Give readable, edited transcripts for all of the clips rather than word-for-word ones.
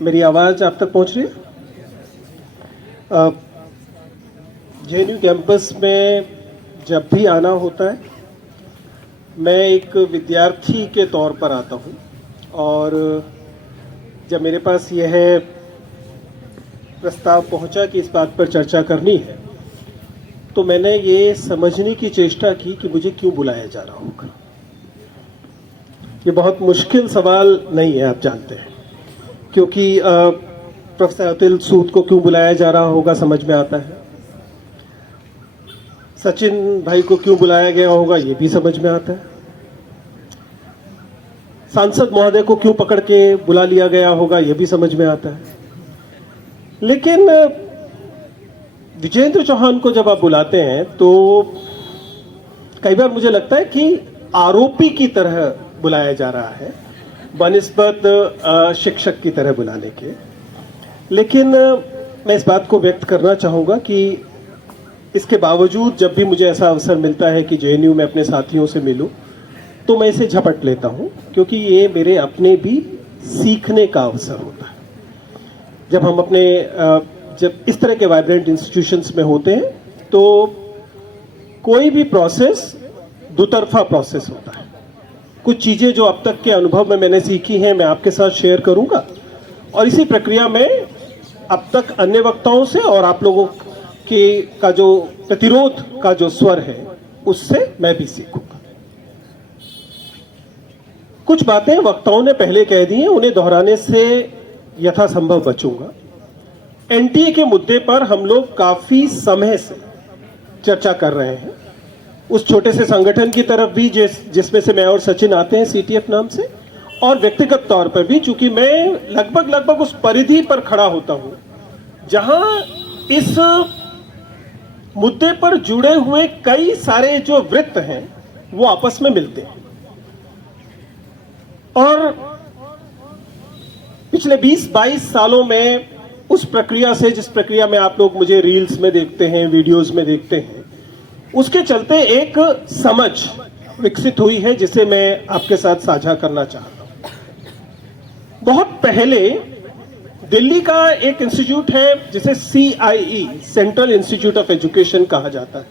मेरी आवाज़ आप तक पहुंच रही है? जेएनयू कैंपस में जब भी आना होता है, मैं एक विद्यार्थी के तौर पर आता हूं और जब मेरे पास यह प्रस्ताव पहुंचा कि इस बात पर चर्चा करनी है, तो मैंने ये समझने की चेष्टा की कि मुझे क्यों बुलाया जा रहा होगा। ये बहुत मुश्किल सवाल नहीं है, आप जानते हैं, क्योंकि प्रोफेसर अतुल सूद को क्यों बुलाया जा रहा होगा समझ में आता है। सचिन भाई को क्यों बुलाया गया होगा ये भी समझ में आता है। सांसद महोदय को क्यों पकड़ के बुला लिया गया होगा ये भी समझ में आता है। लेकिन विजेंद्र चौहान को जब आप बुलाते हैं तो कई बार मुझे लगता है कि आरोपी की तरह बुलाया जा रहा है बनिस्बत शिक्षक की तरह बुलाने के। लेकिन मैं इस बात को व्यक्त करना चाहूँगा कि इसके बावजूद जब भी मुझे ऐसा अवसर मिलता है कि जेएनयू में अपने साथियों से मिलूं, तो मैं इसे झपट लेता हूं, क्योंकि ये मेरे अपने भी सीखने का अवसर होता है। जब हम अपने जब इस तरह के वाइब्रेंट इंस्टीट्यूशंस में होते हैं तो कोई भी प्रोसेस दुतरफा प्रोसेस होता है। कुछ चीज़ें जो अब तक के अनुभव में मैंने सीखी हैं मैं आपके साथ शेयर करूंगा, और इसी प्रक्रिया में अब तक अन्य वक्ताओं से और आप लोगों के का जो प्रतिरोध का जो स्वर है उससे मैं भी सीखूंगा। कुछ बातें वक्ताओं ने पहले कह दी हैं, उन्हें दोहराने से यथासंभव बचूंगा। एनटीए के मुद्दे पर हम लोग काफी समय से चर्चा कर रहे हैं, उस छोटे से संगठन की तरफ भी जिसमें से मैं और सचिन आते हैं, सीटीएफ नाम से, और व्यक्तिगत तौर पर भी, चूंकि मैं लगभग उस परिधि पर खड़ा होता हूं जहां इस मुद्दे पर जुड़े हुए कई सारे जो वृत्त हैं वो आपस में मिलते हैं। और पिछले 20-22 सालों में उस प्रक्रिया से, जिस प्रक्रिया में आप लोग मुझे रील्स में देखते हैं, वीडियोस में देखते हैं, उसके चलते एक समझ विकसित हुई है जिसे मैं आपके साथ साझा करना चाहता हूं। बहुत पहले दिल्ली का एक इंस्टीट्यूट है जिसे CIE, central institute of education कहा जाता है।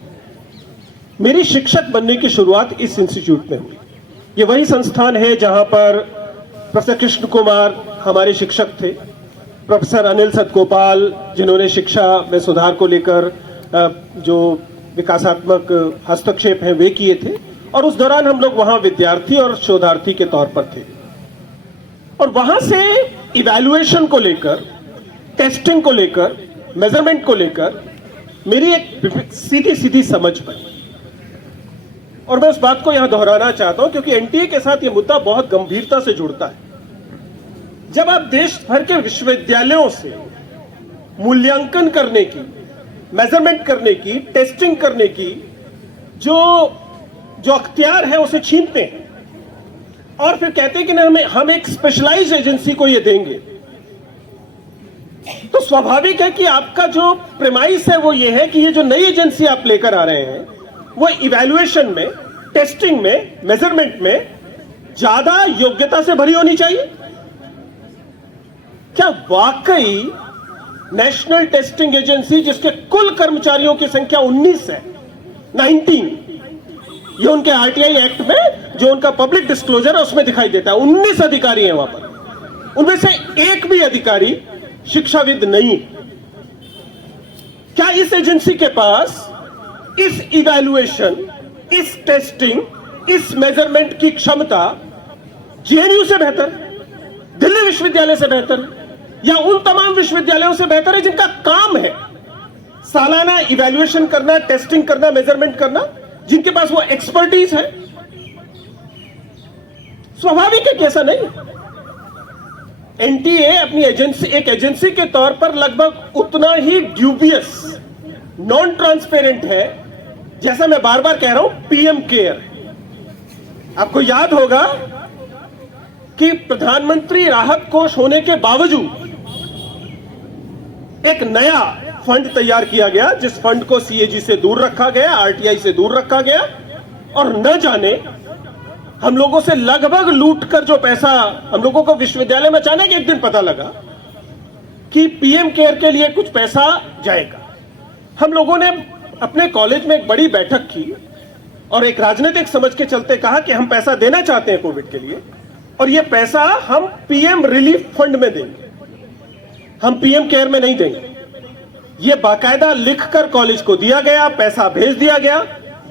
मेरी शिक्षक बनने की शुरुआत इस इंस्टीट्यूट में हुई। ये वही संस्थान है जहां पर प्रोफेसर कृष्ण कुमार हमारे शिक्षक थे, प्रोफेसर अनिल सतगोपाल जिन्होंने शिक्षा में सुधार को लेकर जो विकासात्मक हस्तक्षेप हैं वे किए थे, और उस दौरान हम लोग वहां विद्यार्थी और शोधार्थी के तौर पर थे। और वहां से इवैल्यूएशन को लेकर, टेस्टिंग को लेकर, मेजरमेंट को लेकर मेरी एक सीधी समझ बनी। और मैं उस बात को यहां दोहराना चाहता हूं क्योंकि एनटीए के साथ यह मुद्दा बहुत गंभीरता से जुड़ता है। जब आप देश भर के विश्वविद्यालयों से मूल्यांकन करने की, मेजरमेंट करने की, टेस्टिंग करने की जो अख्तियार है उसे छीनते हैं और फिर कहते हैं कि हम एक स्पेशलाइज्ड एजेंसी को ये देंगे, तो स्वाभाविक है कि आपका जो प्रेमाइस है वो ये है कि ये जो नई एजेंसी आप लेकर आ रहे हैं वो इवैल्यूएशन में, टेस्टिंग में, मेजरमेंट में ज्यादा योग्यता से भरी होनी चाहिए। क्या वाकई नेशनल टेस्टिंग एजेंसी, जिसके कुल कर्मचारियों की संख्या 19 है, 19, ये उनके आरटीआई एक्ट में जो उनका पब्लिक डिस्क्लोजर है उसमें दिखाई देता है, 19 अधिकारी हैं वहां पर, उनमें से एक भी अधिकारी शिक्षाविद नहीं। क्या इस एजेंसी के पास इस इवैल्यूएशन, इस टेस्टिंग, इस मेजरमेंट की क्षमता जेएनयू से बेहतर, दिल्ली विश्वविद्यालय से बेहतर, या उन तमाम विश्वविद्यालयों से बेहतर है जिनका काम है सालाना इवैल्यूएशन करना, टेस्टिंग करना, मेजरमेंट करना, जिनके पास वो एक्सपर्टीज है? स्वाभाविक है कि ऐसा नहीं। एनटीए अपनी एजेंसी, एक एजेंसी के तौर पर लगभग उतना ही ड्यूबियस, नॉन ट्रांसपेरेंट है जैसा मैं बार बार कह रहा हूं पीएम केयर। आपको याद होगा कि प्रधानमंत्री राहत कोष होने के बावजूद एक नया फंड तैयार किया गया, जिस फंड को सीएजी से दूर रखा गया, आरटीआई से दूर रखा गया, और न जाने हम लोगों से लगभग लूट कर जो पैसा हम लोगों को विश्वविद्यालय में अचानक एक दिन पता लगा कि पीएम केयर के लिए कुछ पैसा जाएगा। हम लोगों ने अपने कॉलेज में एक बड़ी बैठक की और एक राजनीतिक समझ के चलते कहा कि हम पैसा देना चाहते हैं कोविड के लिए, और ये पैसा हम पीएम रिलीफ फंड में देंगे, हम पीएम केयर में नहीं देंगे। ये बाकायदा लिखकर कॉलेज को दिया गया, पैसा भेज दिया गया।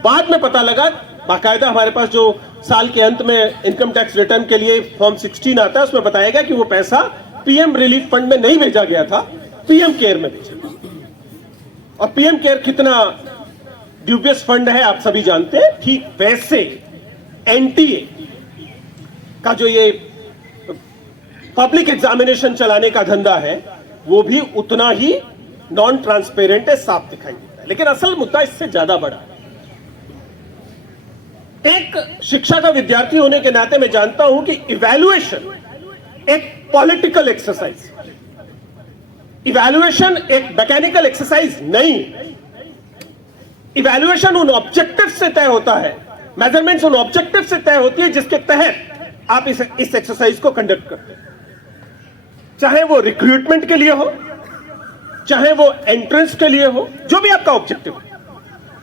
बाद में पता लगा, बाकायदा हमारे पास जो साल के अंत में इनकम टैक्स रिटर्न के लिए फॉर्म 16 आता है, उसमें बताया गया कि वो पैसा पीएम रिलीफ फंड में नहीं भेजा गया था, पीएम केयर में भेजा गया। और पीएम केयर कितना ड्यूबियस फंड है आप सभी जानते हैं। ठीक वैसे एनटीए का जो ये पब्लिक एग्जामिनेशन चलाने का धंधा है, वो भी उतना ही नॉन ट्रांसपेरेंट है, साफ दिखाई देता है। लेकिन असल मुद्दा इससे ज्यादा बड़ा है। एक शिक्षा का विद्यार्थी होने के नाते मैं जानता हूं कि इवैल्यूएशन एक पॉलिटिकल एक्सरसाइज, इवैल्यूएशन एक मैकेनिकल एक्सरसाइज नहीं। इवैल्यूएशन उन ऑब्जेक्टिव से तय होता है, मेजरमेंट्स उन ऑब्जेक्टिव से तय होती है जिसके तहत आप इस एक्सरसाइज को कंडक्ट करते हैं। चाहे वो रिक्रूटमेंट के लिए हो, चाहे वो एंट्रेंस के लिए हो, जो भी आपका ऑब्जेक्टिव है,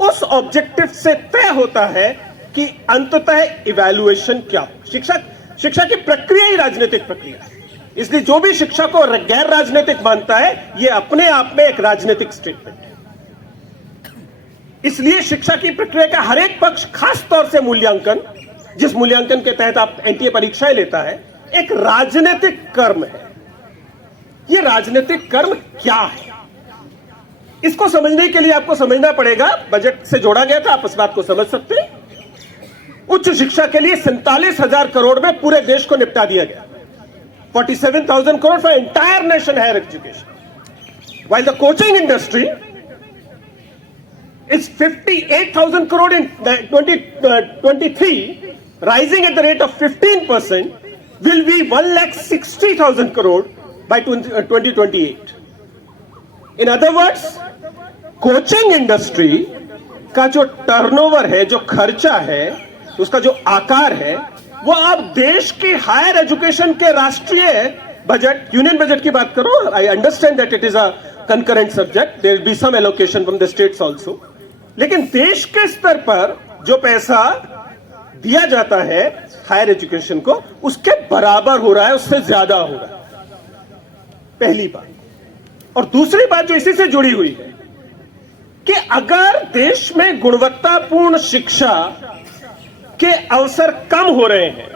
उस ऑब्जेक्टिव से तय होता है कि अंततः इवैल्यूएशन क्या हो। शिक्षा की प्रक्रिया ही राजनीतिक प्रक्रिया है। इसलिए जो भी शिक्षा को गैर राजनीतिक मानता है, यह अपने आप में एक राजनीतिक स्टेटमेंट है। इसलिए शिक्षा की प्रक्रिया का हर एक पक्ष, खास तौर से मूल्यांकन, जिस मूल्यांकन के तहत आप एनटीए परीक्षाएं लेता है, एक राजनीतिक कर्म है। यह राजनीतिक कर्म क्या है, इसको समझने के लिए आपको समझना पड़ेगा। बजट से जोड़ा गया था, आप इस बात को समझ सकते हैं। उच्च शिक्षा के लिए 47,000 करोड़ में पूरे देश को निपटा दिया गया। 47,000 crore for entire nation higher education, while the coaching industry is 58,000 crore in 2023, rising at the rate of 15%, will be 1,60,000 crore by 2028. In other words, coaching industry का जो टर्नओवर है, जो खर्चा है, उसका जो आकार है, वो आप देश की हायर एजुकेशन के राष्ट्रीय बजट, यूनियन बजट की बात करो। I understand that it is a concurrent subject, there will be some allocation from the states also, लेकिन देश के स्तर पर जो पैसा दिया जाता है हायर एजुकेशन को, उसके बराबर हो रहा है, उससे ज्यादा हो रहा है। पहली बात। और दूसरी बात जो इसी से जुड़ी हुई है कि अगर देश में गुणवत्तापूर्ण शिक्षा के अवसर कम हो रहे हैं,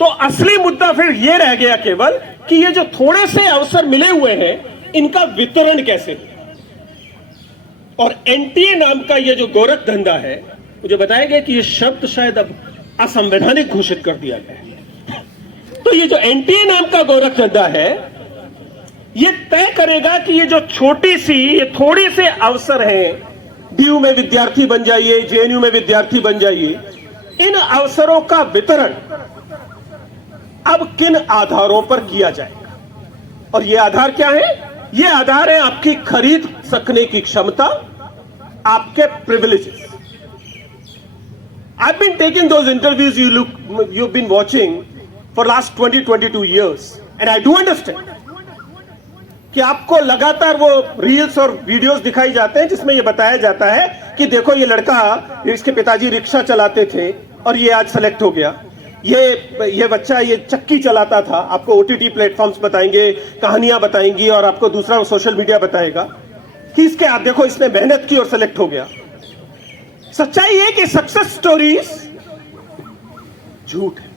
तो असली मुद्दा फिर यह रह गया केवल कि ये जो थोड़े से अवसर मिले हुए हैं, इनका वितरण कैसे हो। और एनटीए नाम का ये जो गोरख धंधा है, मुझे बताया गया कि ये शब्द शायद अब असंवैधानिक घोषित कर दिया गया है। तो ये जो एनटीए नाम का गोरख धंधा है, ये तय करेगा कि ये जो छोटी सी, ये थोड़ी से अवसर हैं, डीयू में विद्यार्थी बन जाइए, जेएनयू में विद्यार्थी बन जाइए, इन अवसरों का वितरण अब किन आधारों पर किया जाएगा। और ये आधार क्या है? ये आधार है आपकी खरीद सकने की क्षमता, आपके privileges. I've been taking those interviews you've been watching for last 20-22 years, and I do understand कि आपको लगातार वो रील्स और वीडियोस दिखाई जाते हैं जिसमें ये बताया जाता है कि देखो ये लड़का, इसके पिताजी रिक्शा चलाते थे और ये आज सेलेक्ट हो गया, ये बच्चा ये चक्की चलाता था। आपको ओटीटी प्लेटफॉर्म्स बताएंगे, कहानियां बताएंगी, और आपको दूसरा सोशल मीडिया बताएगा कि इसके आप देखो इसने मेहनत की और सेलेक्ट हो गया। सच्चाई है कि सक्सेस स्टोरीज झूठ है।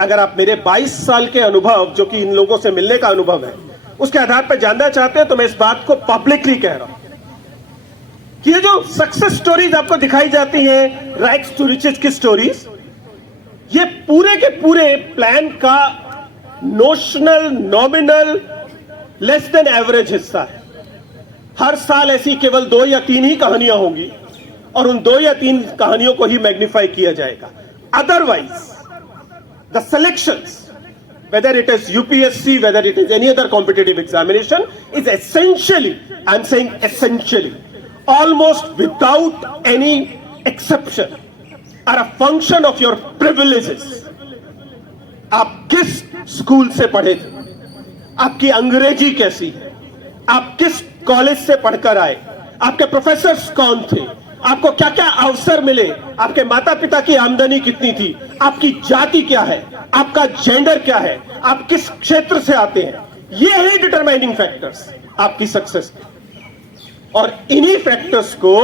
अगर आप मेरे 22 साल के अनुभव, जो कि इन लोगों से मिलने का अनुभव है, उसके आधार पर जानना चाहते हैं, तो मैं इस बात को पब्लिकली कह रहा हूं कि ये जो सक्सेस स्टोरीज आपको दिखाई जाती हैं, रैग्स टू रिचेस की स्टोरीज, ये पूरे के पूरे प्लान का notional, nominal, less than average हिस्सा है। हर साल ऐसी केवल 2 या 3 ही कहानियां होंगी, और उन 2 या 3 कहानियों को ही मैग्नीफाई किया जाएगा। Otherwise the selections, whether it is UPSC, whether it is any other competitive examination, is essentially, I'm saying essentially, almost without any exception, are a function of your privileges. आप किस स्कूल से पढ़े थे, आपकी अंग्रेजी कैसी है, आप किस कॉलेज से पढ़कर आए, आपके प्रोफेसर्स कौन थे, आपको क्या क्या अवसर मिले, आपके माता पिता की आमदनी कितनी थी, आपकी जाति क्या है, आपका जेंडर क्या है, आप किस क्षेत्र से आते हैं, ये है डिटरमाइनिंग फैक्टर्स आपकी सक्सेस के। और इन्हीं फैक्टर्स को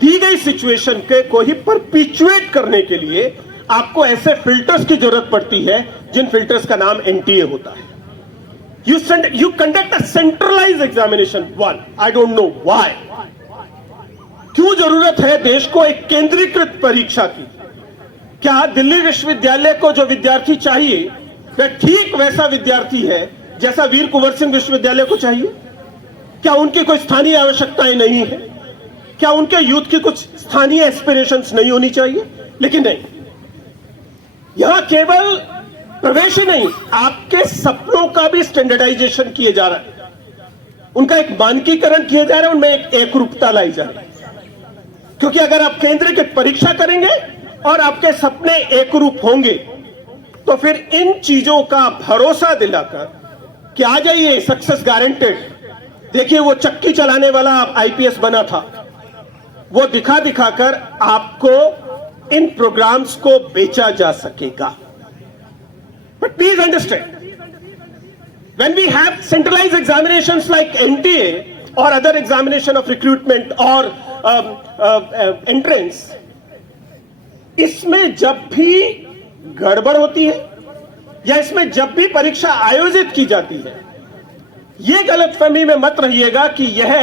दी गई सिचुएशन के को ही परपिचुएट करने के लिए आपको ऐसे फिल्टर्स की जरूरत पड़ती है जिन फिल्टर्स का नाम एनटीए होता है। You conduct a centralized examination. One, I don't know why. क्यों जरूरत है देश को एक केंद्रीकृत परीक्षा की? क्या दिल्ली विश्वविद्यालय को जो विद्यार्थी चाहिए वह ठीक वैसा विद्यार्थी है जैसा वीर कुंवर सिंह विश्वविद्यालय को चाहिए? क्या उनकी कोई स्थानीय आवश्यकताएं नहीं है? क्या उनके यूथ की कुछ स्थानीय एस्पिरेशंस नहीं होनी चाहिए? लेकिन नहीं, यहां केवल प्रवेश ही नहीं, आपके सपनों का भी स्टैंडर्डाइजेशन किए जा रहा है, उनका एक मानकीकरण किया जा रहा है, उनमें एक एकरूपता लाई जा रही है। क्योंकि अगर आप केंद्रीकृत परीक्षा करेंगे और आपके सपने एकरूप होंगे तो फिर इन चीजों का भरोसा दिलाकर कि आ जाइए सक्सेस गारंटेड, देखिए वो चक्की चलाने वाला आईपीएस बना था, वो दिखा दिखाकर आपको इन प्रोग्राम्स को बेचा जा सकेगा। But please understand, when we have centralized examinations like NTA or other examination of recruitment or entrance, इसमें जब भी गड़बड़ होती है या इसमें जब भी परीक्षा आयोजित की जाती है, ये गलतफहमी में मत रहिएगा कि यह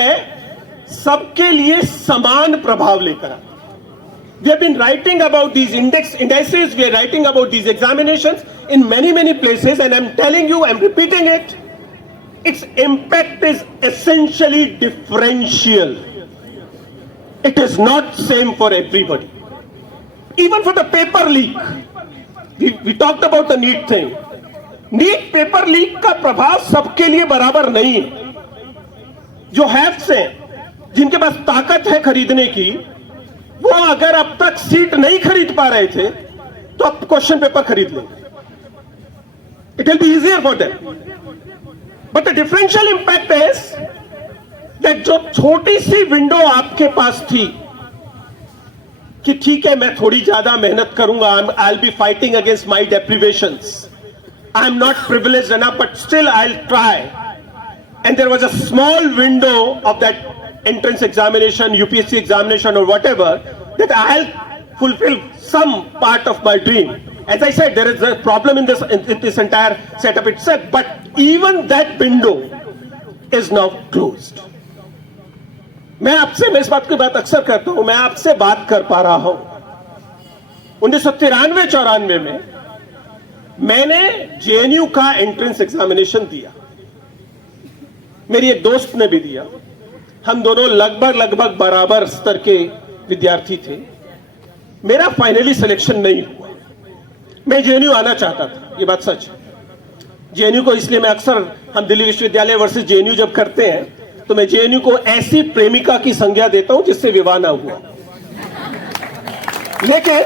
सबके लिए समान प्रभाव लेकर आती है। We have been writing about these indices, we are writing about these examinations in many places, and I'm telling you, I'm repeating it, its impact is essentially differential. It is not same for everybody. Even for the paper leak, we talked about the NEET thing. NEET paper leak का प्रभाव सबके लिए बराबर नहीं है। जो haves हैं, जिनके पास ताकत है खरीदने की, वो अगर अब तक सीट नहीं खरीद पा रहे थे तो अब क्वेश्चन पेपर खरीद लेंगे। It will be easier for them. But the differential impact is that जो छोटी सी विंडो आपके पास थी कि ठीक है मैं थोड़ी ज्यादा मेहनत करूंगा, I will be fighting against my deprivations, I am not privileged enough but still I will try, and there was a small window of that entrance examination, UPSC examination or whatever, that I'll fulfill some part of my dream. As I said, there is a problem in this entire setup itself, but even that window is now closed. मैं इस बात की बात अक्सर करता हूं, मैं आपसे बात कर पा रहा हूं। 1993-94 में मैंने JNU का एंट्रेंस एग्जामिनेशन दिया, मेरी एक दोस्त ने भी दिया, हम दोनों लगभग बराबर स्तर के विद्यार्थी थे। मेरा फाइनली सिलेक्शन नहीं हुआ। मैं जेएनयू आना चाहता था, ये बात सच है। जेएनयू को इसलिए मैं अक्सर, हम दिल्ली विश्वविद्यालय वर्सेस जेएनयू जब करते हैं तो मैं जेएनयू को ऐसी प्रेमिका की संज्ञा देता हूं जिससे विवाह ना हुआ। लेकिन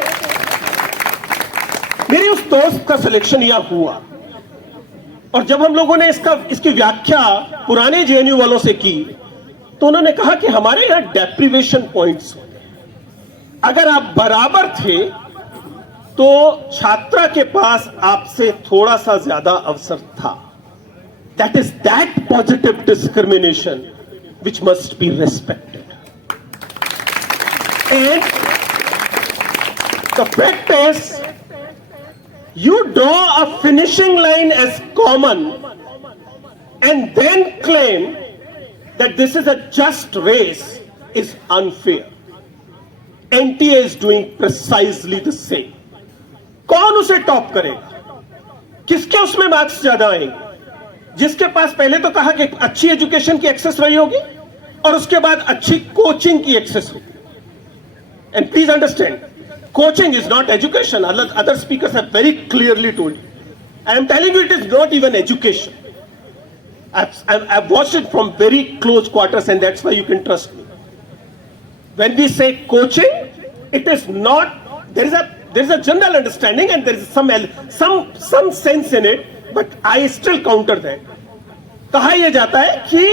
मेरी उस दोस्त का सिलेक्शन यहां हुआ, और जब हम लोगों ने इसकी व्याख्या पुराने जेएनयू वालों से की तो उन्होंने कहा कि हमारे यहां डेप्रिवेशन पॉइंट्स होते हैं। अगर आप बराबर थे तो छात्रा के पास आपसे थोड़ा सा ज्यादा अवसर था। That is that positive discrimination which must be respected, and the fact is you draw a finishing line as common and then claim that this is a just race is unfair. NTA is doing precisely the same. कौन उसे top करेगा? किसके उसमें marks ज्यादा आएंगे? जिसके पास पहले तो कहा कि अच्छी एजुकेशन की एक्सेस रही होगी और उसके बाद अच्छी कोचिंग की एक्सेस होगी। And please understand, coaching is not education. Other speakers have very clearly told you. I am telling you, it is not even education. I've watched it from very close quarters, and that's why you can trust me. When we say coaching, it is not, there is a general understanding and there is some sense in it, but I still counter that. कहा यह जाता है कि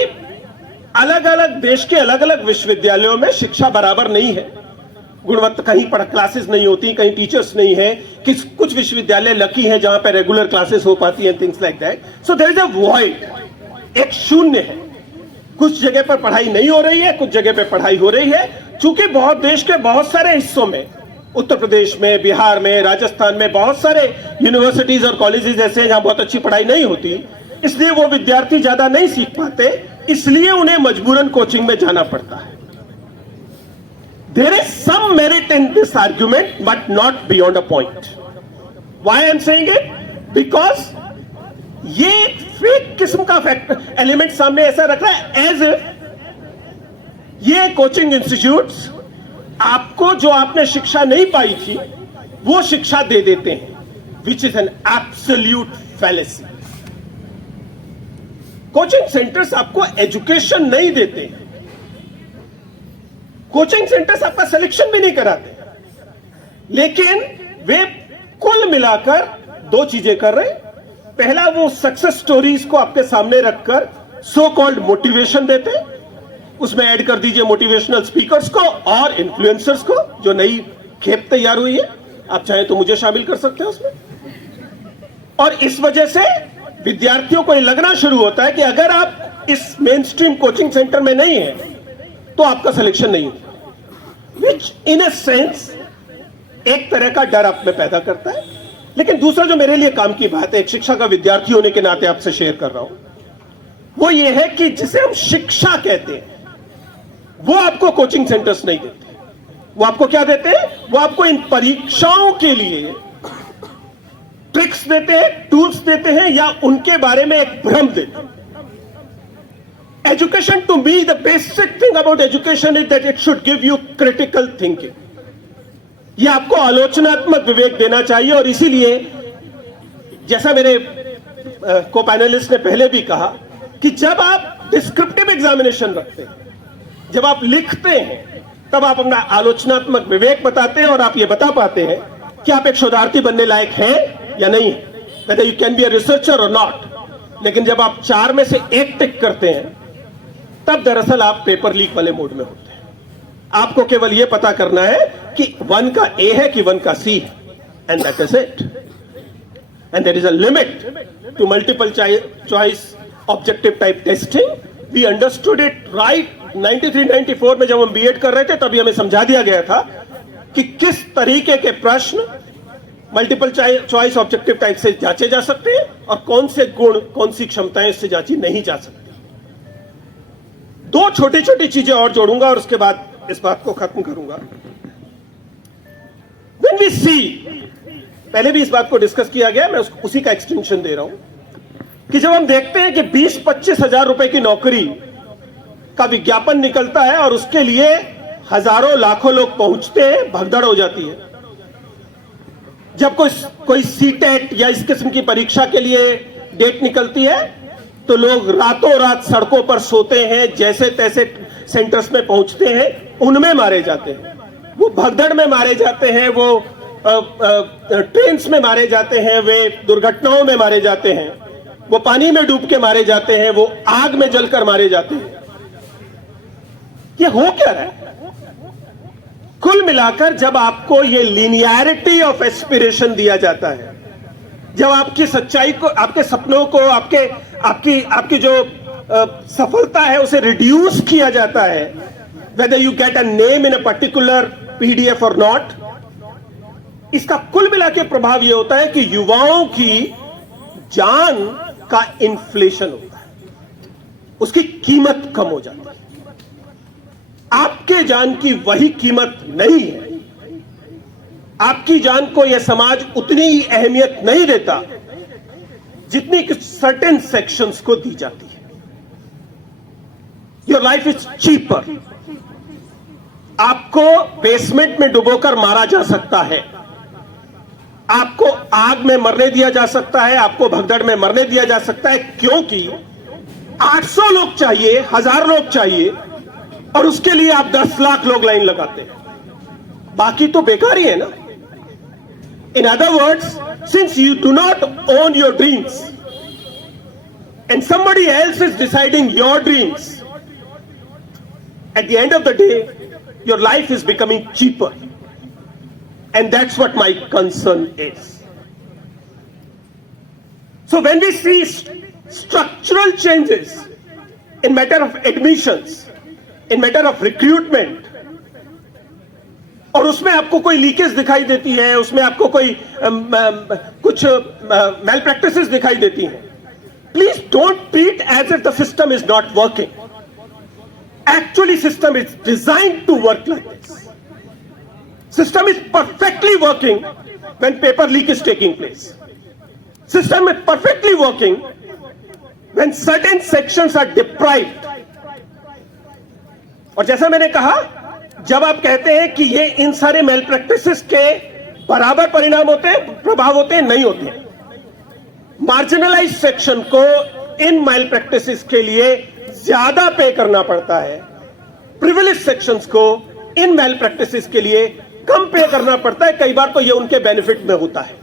अलग अलग देश के अलग अलग विश्वविद्यालयों में शिक्षा बराबर नहीं है, गुणवत्ता, कहीं पर क्लासेस नहीं होती, कहीं टीचर्स नहीं है, कुछ विश्वविद्यालय लकी हैं जहां पर रेगुलर क्लासेस हो पाती हैं, things like that. So there is a void, एक शून्य है. कुछ जगह पर पढ़ाई नहीं हो रही है, कुछ जगह पर पढ़ाई हो रही है. चूंकि देश के बहुत सारे हिस्सों में, उत्तर प्रदेश में, बिहार में, राजस्थान में बहुत सारे यूनिवर्सिटीज और कॉलेजेस ऐसे हैं जहां बहुत अच्छी पढ़ाई नहीं होती, इसलिए वो विद्यार्थी ज्यादा नहीं सीख पाते, इसलिए उन्हें मजबूरन कोचिंग में जाना पड़ता है. There is some merit in this argument, but not beyond a point. Why I am saying it? Because ये एक फेक किस्म का एलिमेंट सामने ऐसा रख रहा है एज ये कोचिंग इंस्टीट्यूट्स आपको जो आपने शिक्षा नहीं पाई थी वो शिक्षा दे देते हैं, which is an absolute fallacy. Coaching centres आपको एजुकेशन नहीं देते, कोचिंग सेंटर्स आपका सिलेक्शन भी नहीं कराते, लेकिन वे कुल मिलाकर दो चीजें कर रहे हैं. पहला, वो सक्सेस स्टोरीज को आपके सामने रखकर सो कॉल्ड मोटिवेशन देते हैं, उसमें ऐड कर दीजिए मोटिवेशनल स्पीकर्स को और इन्फ्लुएंसर्स को, जो नई खेप तैयार हुई है, आप चाहें तो मुझे शामिल कर सकते हैं उसमें. और इस वजह से विद्यार्थियों को ये लगना शुरू होता है कि अगर आप इस मेन स्ट्रीम कोचिंग सेंटर में नहीं है तो आपका सिलेक्शन नहीं होगा, विच इन ए सेंस एक तरह का डर आप में पैदा करता है. लेकिन दूसरा जो मेरे लिए काम की बात है, एक शिक्षा का विद्यार्थी होने के नाते आपसे शेयर कर रहा हूं, वो ये है कि जिसे हम शिक्षा कहते हैं वो आपको कोचिंग सेंटर्स नहीं देते. वो आपको क्या देते हैं? वो आपको इन परीक्षाओं के लिए ट्रिक्स देते हैं, टूल्स देते हैं, या उनके बारे में एक भ्रम देते हैं. Education, to me, the basic thing about education is that it should give you critical thinking. ये आपको आलोचनात्मक विवेक देना चाहिए. और इसीलिए जैसा मेरे को पैनलिस्ट ने पहले भी कहा कि जब आप डिस्क्रिप्टिव एग्जामिनेशन रखते हैं, जब आप लिखते हैं, तब आप अपना आलोचनात्मक विवेक बताते हैं और आप ये बता पाते हैं कि आप एक शोधार्थी बनने लायक हैं या नहीं है, whether you can be a researcher or not. लेकिन जब आप 4 में से 1 टिक करते हैं, तब दरअसल आप पेपर लीक वाले मोड में होते हैं. आपको केवल यह पता करना है कि 1 का A है कि 1 का C है, and that is it. And there is a limit to multiple choice objective type testing. We understood it right 93-94 में जब हम बीएड कर रहे थे, तभी हमें समझा दिया गया था कि किस तरीके के प्रश्न मल्टीपल चॉइस ऑब्जेक्टिव टाइप से जांचे जा सकते हैं और कौन से गुण, कौन सी क्षमताएं इससे जांची नहीं जा सकती. 2 छोटी छोटी चीजें और जोड़ूंगा और उसके बाद इस बात को खत्म करूंगा. When we see, पहले भी इस बात को डिस्कस किया गया, मैं उसी का एक्सटेंशन दे रहा हूं कि जब हम देखते हैं कि 20-25 हजार रुपए की नौकरी का विज्ञापन निकलता है और उसके लिए हजारों लाखों लोग पहुंचते हैं, भगदड़ हो जाती है. जब कोई सीटेट या इस किस्म की परीक्षा के लिए डेट निकलती है, तो लोग रातों रात सड़कों पर सोते हैं, जैसे तैसे सेंटर्स में पहुंचते हैं, उनमें मारे जाते हैं. वो भगदड़ में मारे जाते हैं, वो ट्रेन्स में मारे जाते हैं, वे दुर्घटनाओं में मारे जाते हैं, वो पानी में डूब के मारे जाते हैं, वो आग में जलकर मारे जाते हैं. ये हो क्या रहा है? कुल मिलाकर जब आपको ये लीनियरिटी ऑफ एस्पिरेशन दिया जाता है, जब आपकी सच्चाई को, आपके सपनों को, आपकी जो सफलता है उसे रिड्यूस किया जाता है, whether you get a name in a particular PDF or not, इसका कुल मिला के प्रभाव यह होता है कि युवाओं की जान का इन्फ्लेशन होता है, उसकी कीमत कम हो जाती है. आपके जान की वही कीमत नहीं है. आपकी जान को यह समाज उतनी ही अहमियत नहीं देता जितनी कि सर्टेन सेक्शंस को दी जाती है. Your life is cheaper. आपको बेसमेंट में डुबोकर मारा जा सकता है, आपको आग में मरने दिया जा सकता है, आपको भगदड़ में मरने दिया जा सकता है, क्योंकि 800 लोग चाहिए, 1000 लोग चाहिए, और उसके लिए आप 10 लाख लोग लाइन लगाते हैं. बाकी तो बेकार ही है ना. इन other words, since you do not own your dreams, and somebody else is deciding your dreams, at the end of the day, your life is becoming cheaper. And that's what my concern is. So when we see structural changes in matter of admissions, in matter of recruitment, और उसमें आपको कोई leakage दिखाई देती है, उसमें आपको कोई कुछ मैल प्रैक्टिसेस दिखाई देती हैं, please don't treat as if the system is not working. Actually, system is designed to work like this. System is perfectly working when paper leak is taking place. System is perfectly working when certain sections are deprived. और जैसा मैंने कहा, जब आप कहते हैं कि ये इन सारे मेल प्रैक्टिसेस के बराबर परिणाम होते हैं, प्रभाव होते हैं, नहीं होते हैं. मार्जिनलाइज सेक्शन को इन मेल प्रैक्टिसेस के लिए ज्यादा पे करना पड़ता है, प्रिविलेज सेक्शंस को इन मेल प्रैक्टिसेस के लिए कम पे करना पड़ता है. कई बार तो ये उनके बेनिफिट में होता है.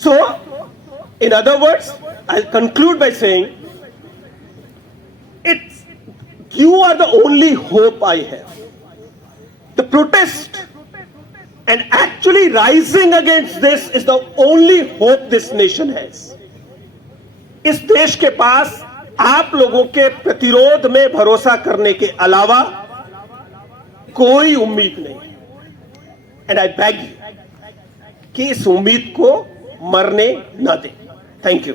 So in other words, I conclude by saying it's you are the only hope I have. The protest and actually rising against this is the only hope this nation has. इस देश के पास आप लोगों के प्रतिरोध में भरोसा करने के अलावा कोई उम्मीद नहीं है. एंड आई बेग यू कि इस उम्मीद को मरने न दें. Thank you.